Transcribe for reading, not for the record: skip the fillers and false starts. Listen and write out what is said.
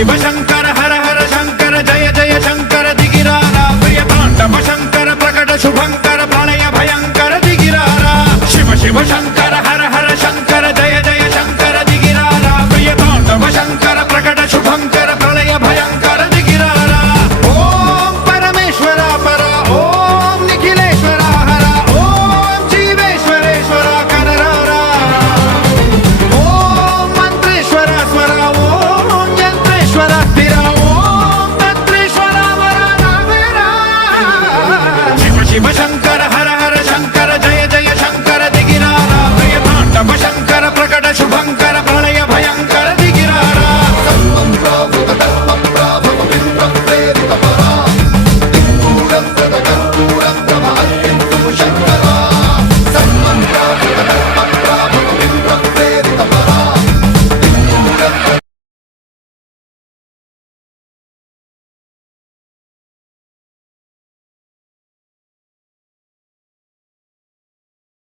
शिव शंकर हर हर शंकर जय जय शंकर दिगिरारा प्रिय तांडव शंकर प्रकट शुभंकर प्रलय भयंकर दिगिरारा शिव शिव शंकर